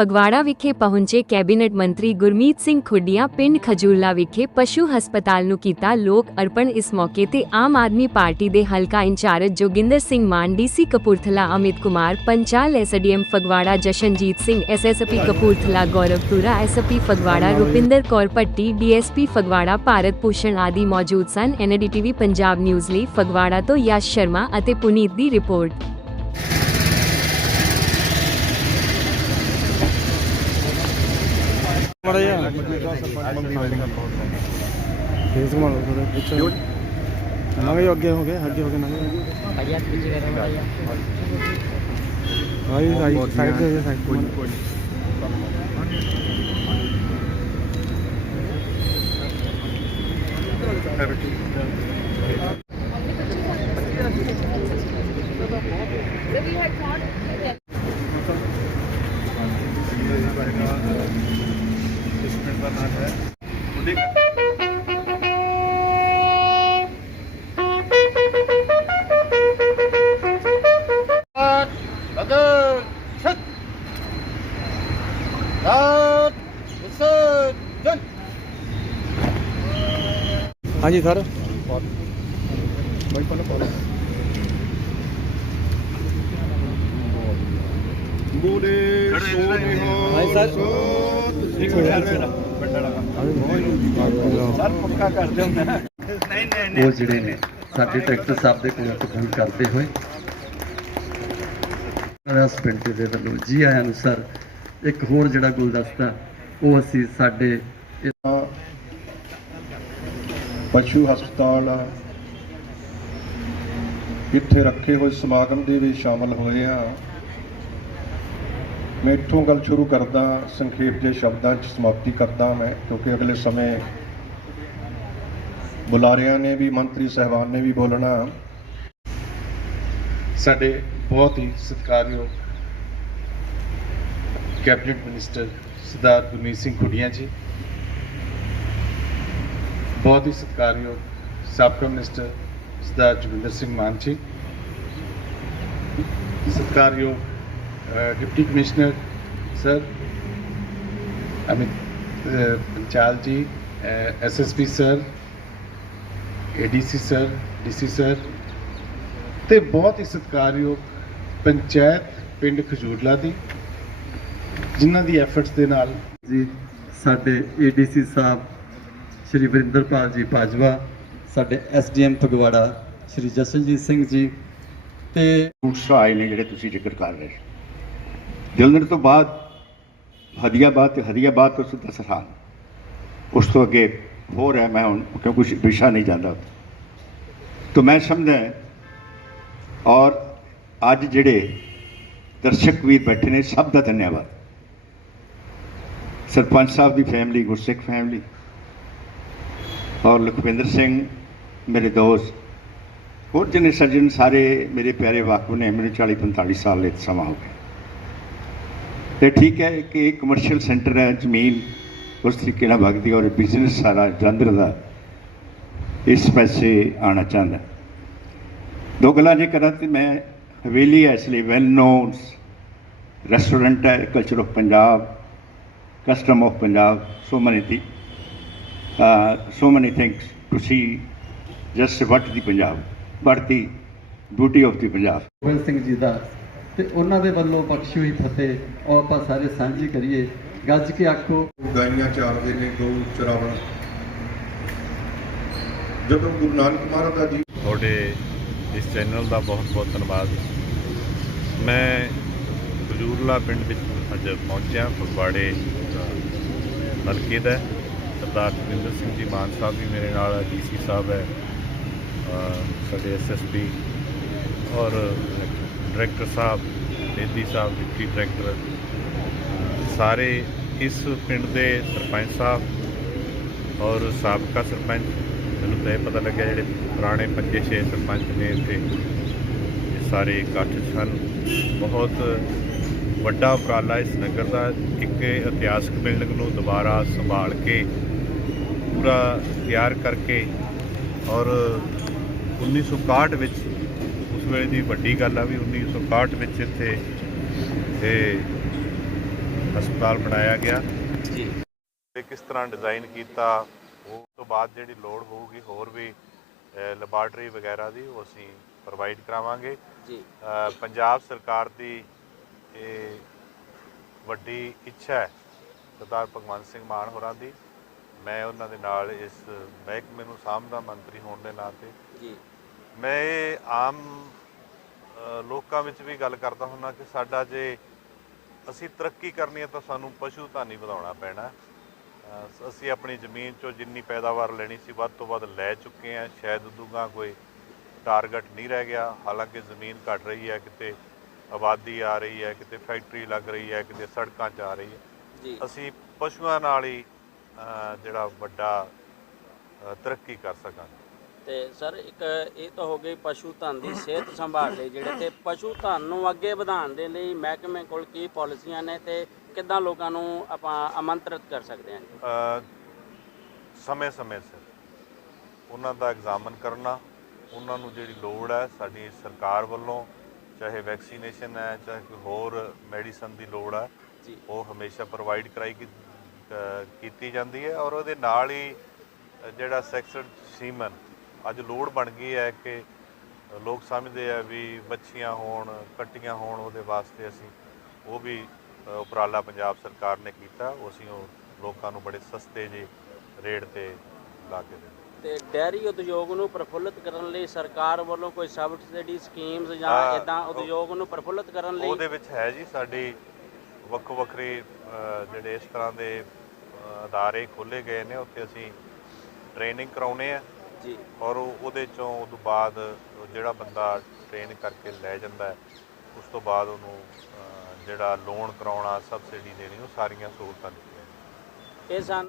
ਫਗਵਾੜਾ ਵਿਖੇ ਪਹੁੰਚੇ ਕੈਬਨਿਟ ਮੰਤਰੀ ਗੁਰਮੀਤ ਸਿੰਘ ਖੁੱਡੀਆਂ ਪਿੰਡ ਖਜੂਰਲਾ ਵਿਖੇ ਪਸ਼ੂ ਹਸਪਤਾਲ ਨੂੰ ਕੀਤਾ ਲੋਕ ਅਰਪਣ। ਇਸ ਮੌਕੇ ਤੇ ਆਮ ਆਦਮੀ ਪਾਰਟੀ ਦੇ ਹਲਕਾ incharge Joginder Singh Mann DC Kapurthala, Amit Kumar, Panchal SDM Phagwara, Jashanjit Singh, SSP Kapurthala Gauravpura SP Phagwara, Rupinder Kaur Patti DSP Phagwara, Bharat Bhushan ਆਦਿ ਮੌਜੂਦ ਸਨ। ਐਨਡੀਟੀਵੀ ਪੰਜਾਬ ਨਿਊਜ਼ ਲਈ ਫਗਵਾੜਾ ਤੋਂ ਯਸ਼ ਸ਼ਰਮਾ ਅਤੇ ਪੁਨੀਤ ਦੀ ਰਿਪੋਰਟ। ਬੜਾ ਯਾਰ ਫੇਸ ਘੁਮਾ ਲਓ ਥੋੜਾ ਪਿੱਛੇ ਲੰਘੇ ਅੱਗੇ ਹੋ ਗਏ ਅੱਗੇ ਹੋ ਗਏ ਲੰਘੇ ਭਈਆ ਪਿੱਛੇ ਕਰ ਰਿਹਾ ਭਾਈ ਸਾਈਡ ਸਾਈਡ ਤੇ ਸਾਈਡ ਕੋਈ ਕੋਈ We had ਹਾਂਜੀ ਸਰ। ਬੂੜੇ ਹਾਂਜੀ ਸਰ। ਇੱਕ ਮਿੰਟ ਸਰ। ਪੱਕਾ ਕਰ ਦਿਓ ਨਹੀਂ ਨਹੀਂ ਉਹ ਜਿਹੜੇ ਨੇ ਸਾਡੇ ਡਾਇਰੈਕਟਰ ਸਾਹਿਬ ਦੇ ਕੋਲ ਫੋਨ ਕਰਦੇ ਹੋਏ। ਰਸ ਪਿੰਡ ਦੇ ਵੱਲੋਂ ਜੀ ਆਇਆਂ ਨੂੰ ਸਰ ਇੱਕ ਹੋਰ ਜਿਹੜਾ ਗੁਲਦਸਤਾ ਉਹ ਅਸੀਂ ਸਾਡੇ ਪਸ਼ੂ ਹਸਪਤਾਲ ਇੱਥੇ ਰੱਖੇ ਹੋਏ ਸਮਾਗਮ ਦੇ ਵਿੱਚ ਸ਼ਾਮਲ ਹੋਏ ਆ। ਮੈਂ ਇੱਥੋਂ ਗੱਲ ਸ਼ੁਰੂ ਕਰਦਾ, ਸੰਖੇਪ ਦੇ ਸ਼ਬਦਾਂ 'ਚ ਸਮਾਪਤੀ ਕਰਦਾ ਮੈਂ, ਕਿਉਂਕਿ ਅਗਲੇ ਸਮੇਂ ਬੁਲਾਰਿਆਂ ਨੇ ਵੀ, ਮੰਤਰੀ ਸਹਿਬਾਨ ਨੇ ਵੀ ਬੋਲਣਾ। ਸਾਡੇ ਬਹੁਤ ਹੀ ਸਤਿਕਾਰਯੋਗ ਕੈਬਨਿਟ ਮਿਨਿਸਟਰ ਸਰਦਾਰ ਗੁਰਮੀਤ ਸਿੰਘ ਖੁੱਡੀਆਂ ਜੀ ਬਹੁਤ ਹੀ ਸਤਿਕਾਰਯੋਗ ਸਾਬਕਾ ਮਿਨਿਸਟਰ ਸਰਦਾਰ ਜੋਗਿੰਦਰ ਸਿੰਘ ਮਾਨ ਜੀ ਸਤਿਕਾਰਯੋਗ deputy commissioner sir, Amit Panchal ji SSP sir ADC sir DC sir, ਤੇ ਬਹੁਤ ਹੀ ਸਤਿਕਾਰਯੋਗ ਪੰਚਾਇਤ ਪਿੰਡ ਖਜੂਰਲਾ ਦੀ, ਜਿਨ੍ਹਾਂ ਦੀ ਐਫਰਟਸ ਦੇ ਨਾਲ ਜੀ, ਸਾਡੇ ਏਡੀਸੀ ਸਾਹਿਬ ਸ਼੍ਰੀ ਵਰਿੰਦਰਪਾਲ ਜੀ ਬਾਜਵਾ, ਸਾਡੇ ਐਸਡੀਐਮ ਫਗਵਾੜਾ, ਸ਼੍ਰੀ ਜਸ਼ਨਜੀਤ ਸਿੰਘ ਜੀ ਤੇ ਰੂਟਸ ਆਏ ਨੇ ਜਿਹੜੇ ਤੁਸੀਂ ਜ਼ਿਕਰ ਕਰ ਰਹੇ ਜਲੰਧਰ ਤੋਂ ਬਾਅਦ, ਹਦੀਆਬਾਦ ਤੇ ਹਦੀਆਬਾਦ ਤੋਂ ਸਿੱਧਾ ਸਰਹਾਨ ਉਸ ਤੋਂ ਅੱਗੇ ਹੋਰ ਹੈ, ਮੈਂ ਹੁਣ ਕਿਉਂਕਿ ਵਿਸ਼ਾ ਨਹੀਂ ਜਾਂਦਾ। ਤਾਂ ਮੈਂ ਸਮਝਦਾ ਔਰ ਅੱਜ ਜਿਹੜੇ ਦਰਸ਼ਕ ਵੀਰ ਬੈਠੇ ਨੇ, ਸਭ ਦਾ ਧੰਨਵਾਦ। ਸਰਪੰਚ ਸਾਹਿਬ ਦੀ ਫੈਮਿਲੀ ਗੁਰਸਿੱਖ ਫੈਮਿਲੀ ਔਰ ਲਖਵਿੰਦਰ ਸਿੰਘ ਮੇਰੇ ਦੋਸਤ, ਹੋਰ ਜਿਹਨੇ ਸੱਜਣ ਸਾਰੇ ਮੇਰੇ ਪਿਆਰੇ ਵਾਕਫ ਨੇ, ਮੈਨੂੰ 40 45 ਸਾਲ ਦੇ ਸਮਾਂ ਹੋ ਗਿਆ। ਤੇ ਠੀਕ ਹੈ ਕਿ ਇਹ ਕਮਰਸ਼ੀਅਲ ਸੈਂਟਰ ਹੈ, ਜ਼ਮੀਨ ਉਸ ਤਰੀਕੇ ਨਾਲ ਵਗਦੀ ਔਰ ਬਿਜ਼ਨਸ ਸਾਰਾ ਜਲੰਧਰ ਦਾ ਇਸ ਪਾਸੇ ਆਣਾ ਚਾਹੁੰਦਾ ਦੋ ਗੱਲਾਂ ਜੇ ਕਰਾਂ ਤੇ ਮੈਂ ਹਵੇਲੀ ਹੈ, ਇਸ ਲਈ ਵੈਲ ਨੋਨ ਰੈਸਟੋਰੈਂਟ ਹੈ culture of Punjab custom of Punjab so many thing so many things to see just what the Punjab but the beauty of the Punjab Gobind Singh ji ਦਾ ਤੇ ਉਹਨਾਂ ਦੇ ਵੱਲੋਂ ਬਖਸ਼ੀ ਹੋਈ ਫਤਿਹ ਉਹ ਆਪਾਂ ਸਾਰੇ ਸਾਂਝੀ ਕਰੀਏ। ਗੱਜ ਕੇ ਆਖੋ। ਗਾਈਆਂ ਚਾਰਦੇ ਨੇ ਗਊ ਚਰਾਵਣ। ਜਦੋਂ ਗੁਰੂ ਨਾਨਕ ਮਹਾਰਾਜ ਜੀ ਤੁਹਾਡੇ ਇਸ ਚੈਨਲ ਦਾ ਬਹੁਤ ਬਹੁਤ ਧੰਨਵਾਦ। ਮੈਂ ਬਜੂਰਲਾ ਪਿੰਡ ਵਿੱਚ ਅੱਜ ਪਹੁੰਚਿਆ ਫਗਵਾੜੇ ਹਲਕੇ ਦਾ। ਸਰਦਾਰ ਜਗਿੰਦਰ ਸਿੰਘ ਜੀ ਮਾਨ ਸਾਹਿਬ ਵੀ ਮੇਰੇ ਨਾਲ ਹੈ ਡੀਸੀ ਸਾਹਿਬ ਹੈ, ਅਹ, ਸਾਡੇ ਐਸਐਸਪੀ ਔਰ ਡਾਇਰੈਕਟਰ ਸਾਹਿਬ, ਬੇਦੀ ਸਾਹਿਬ, ਡਿਪਟੀ ਡਾਇਰੈਕਟਰ। ਸਾਰੇ ਇਸ ਪਿੰਡ ਦੇ ਸਰਪੰਚ ਸਾਹਿਬ ਔਰ ਸਾਬਕਾ ਸਰਪੰਚ, ਮੈਨੂੰ ਤਾਂ ਇਹ ਪਤਾ ਲੱਗਿਆ ਜਿਹੜੇ ਪੁਰਾਣੇ ਪੰਜੇ ਛੇ ਸਰਪੰਚ ਨੇ ਇੱਥੇ, ਇਹ ਸਾਰੇ ਇਕੱਠ 'ਚ ਹਨ ਬਹੁਤ ਵੱਡਾ ਉਪਰਾਲਾ ਇਸ ਨਗਰ ਦਾ, ਇੱਕ ਇਤਿਹਾਸਕ ਬਿਲਡਿੰਗ ਨੂੰ ਦੁਬਾਰਾ ਸੰਭਾਲ ਕੇ ਪੂਰਾ ਤਿਆਰ ਕਰਕੇ ਔਰ 1961 ਵਿੱਚ ਉਸ ਵੇਲੇ ਦੀ ਵੱਡੀ ਗੱਲ ਆ ਵੀ 1961 ਵਿੱਚ ਇੱਥੇ ਇਹ ਹਸਪਤਾਲ ਬਣਾਇਆ ਗਿਆ। ਜੀ। ਤੇ ਕਿਸ ਤਰ੍ਹਾਂ ਡਿਜ਼ਾਈਨ ਕੀਤਾ ਉਹ ਤੋਂ ਬਾਅਦ ਜਿਹੜੀ ਲੋੜ ਹੋਊਗੀ ਹੋਰ ਵੀ ਲੈਬਾਰਟਰੀ ਵਗੈਰਾ ਦੀ ਉਹ ਅਸੀਂ ਪ੍ਰੋਵਾਈਡ ਕਰਾਵਾਂਗੇ। ਜੀ। ਪੰਜਾਬ ਸਰਕਾਰ ਦੀ ਇਹ ਵੱਡੀ ਇੱਛਾ ਹੈ ਸਰਦਾਰ ਭਗਵੰਤ ਸਿੰਘ ਮਾਨ ਹੋਰਾਂ ਦੀ। ਮੈਂ ਉਹਨਾਂ ਦੇ ਨਾਲ ਇਸ ਮਹਿਕਮੇ ਨੂੰ ਸਾਂਭਦਾ ਮੰਤਰੀ ਹੋਣ ਦੇ ਨਾਤੇ ਜੀ। ਮੈਂ ਇਹ ਆਮ ਲੋਕਾਂ ਵਿੱਚ ਵੀ ਗੱਲ ਕਰਦਾ ਹੁੰਦਾ ਕਿ ਸਾਡਾ ਜੇ ਅਸੀਂ ਤਰੱਕੀ ਕਰਨੀ ਹੈ ਤਾਂ ਸਾਨੂੰ ਪਸ਼ੂ ਧਾਨੀ ਵਧਾਉਣਾ ਪੈਣਾ। ਅਸੀਂ ਆਪਣੀ ਜ਼ਮੀਨ ਚੋਂ ਜਿੰਨੀ ਪੈਦਾਵਾਰ ਲੈਣੀ ਸੀ ਵੱਧ ਤੋਂ ਵੱਧ ਲੈ ਚੁੱਕੇ ਹਾਂ। ਸ਼ਾਇਦ ਉਦੂਗਾ ਕੋਈ ਟਾਰਗੇਟ ਨਹੀਂ ਰਹਿ ਗਿਆ। ਹਾਲਾਂਕਿ ਜ਼ਮੀਨ ਘਟ ਰਹੀ ਹੈ ਕਿਤੇ ਆਬਾਦੀ ਆ ਰਹੀ ਹੈ ਕਿਤੇ ਫੈਕਟਰੀ ਲੱਗ ਰਹੀ ਹੈ ਕਿਤੇ ਸੜਕਾਂ 'ਚ ਆ ਰਹੀ ਹੈ। ਅਸੀਂ ਪਸ਼ੂਆਂ ਨਾਲ ਹੀ ਜਿਹੜਾ ਵੱਡਾ ਤਰੱਕੀ ਕਰ ਸਕਾਂਗੇ। ਤੇ ਸਰ ਇੱਕ ਇਹ ਤਾਂ ਹੋ ਗਈ ਪਸ਼ੂ ਧਨ ਦੀ ਸਿਹਤ ਸੰਭਾਲ ਲਈ ਜਿਹੜੇ ਤੇ ਪਸ਼ੂ ਧਨ ਨੂੰ ਅੱਗੇ ਵਧਾਉਣ ਦੇ ਲਈ ਮਹਿਕਮੇ ਕੋਲ ਕੀ ਪਾਲਿਸੀਆਂ ਨੇ ਤੇ ਕਿੱਦਾਂ ਲੋਕਾਂ ਨੂੰ ਆਪਾਂ ਆਮੰਤਰਿਤ ਕਰ ਸਕਦੇ ਹਾਂ ਜੀ? ਸਮੇਂ ਸਮੇਂ ਸਿਰ ਉਹਨਾਂ ਦਾ ਐਗਜ਼ਾਮਨ ਕਰਨਾ ਉਹਨਾਂ ਨੂੰ ਜਿਹੜੀ ਲੋੜ ਹੈ ਸਾਡੀ ਸਰਕਾਰ ਵੱਲੋਂ ਚਾਹੇ ਵੈਕਸੀਨੇਸ਼ਨ ਹੈ ਚਾਹੇ ਕੋਈ ਹੋਰ ਮੈਡੀਸਨ ਦੀ ਲੋੜ ਹੈ ਉਹ ਹਮੇਸ਼ਾ ਪ੍ਰੋਵਾਈਡ ਕਰਾਈ ਕੀਤੀ ਜਾਂਦੀ ਹੈ ਔਰ ਉਹਦੇ ਨਾਲ ਹੀ ਜਿਹੜਾ ਸੈਕਸਡ ਸੀਮਨ ਅੱਜ ਲੋੜ ਬਣ ਗਈ ਹੈ ਕਿ ਲੋਕ ਸਮਝਦੇ ਆ ਵੀ ਬੱਚੀਆਂ ਹੋਣ ਕੱਟੀਆਂ ਹੋਣ ਉਹਦੇ ਵਾਸਤੇ ਅਸੀਂ ਉਹ ਵੀ ਉਪਰਾਲਾ ਪੰਜਾਬ ਸਰਕਾਰ ਨੇ ਕੀਤਾ ਉਹ ਅਸੀਂ ਉਹ ਲੋਕਾਂ ਨੂੰ ਬੜੇ ਸਸਤੇ ਜਿਹੇ ਰੇਟ ਤੇ ਲਾ ਕੇ ਦਿੰਦੇ ਤੇ ਡੈਰੀ ਉਦਯੋਗ ਨੂੰ ਪ੍ਰਫੁੱਲਿਤ ਕਰਨ ਲਈ ਸਰਕਾਰ ਵੱਲੋਂ ਕੋਈ ਸਬਸਿਡੀ ਸਕੀਮਸ ਜਾਂ ਇਦਾਂ ਉਦਯੋਗ ਨੂੰ ਪ੍ਰਫੁੱਲਿਤ ਕਰਨ ਲਈ? ਉਹਦੇ ਵਿੱਚ ਹੈ ਜੀ ਸਾਡੀ ਵੱਖੋ ਵੱਖਰੇ ਜਿਹੜੇ ਇਸ ਤਰ੍ਹਾਂ ਦੇ ਅਦਾਰੇ ਖੋਲੇ ਗਏ ਨੇ ਉੱਥੇ ਅਸੀਂ ਟ੍ਰੇਨਿੰਗ ਕਰਾਉਨੇ ਆ। ਜੀ। ਔਰ ਉਹ- ਉਹਦੇ ਚੋਂ ਉਦੋਂ ਬਾਅਦ ਜਿਹੜਾ ਬੰਦਾ ਟ੍ਰੇਨ ਕਰਕੇ ਲੈ ਜਾਂਦਾ ਹੈ ਉਸ ਤੋਂ ਬਾਅਦ ਉਹਨੂੰ ਅ, ਜਿਹੜਾ ਲੋਨ ਕਰਾਉਣਾ ਸਬਸਿਡੀ ਦੇਣੀ ਉਹ ਸਾਰੀਆਂ ਸਹੂਲਤਾਂ ਦਿੱਤੀਆਂ। ਇਹ ਸਨ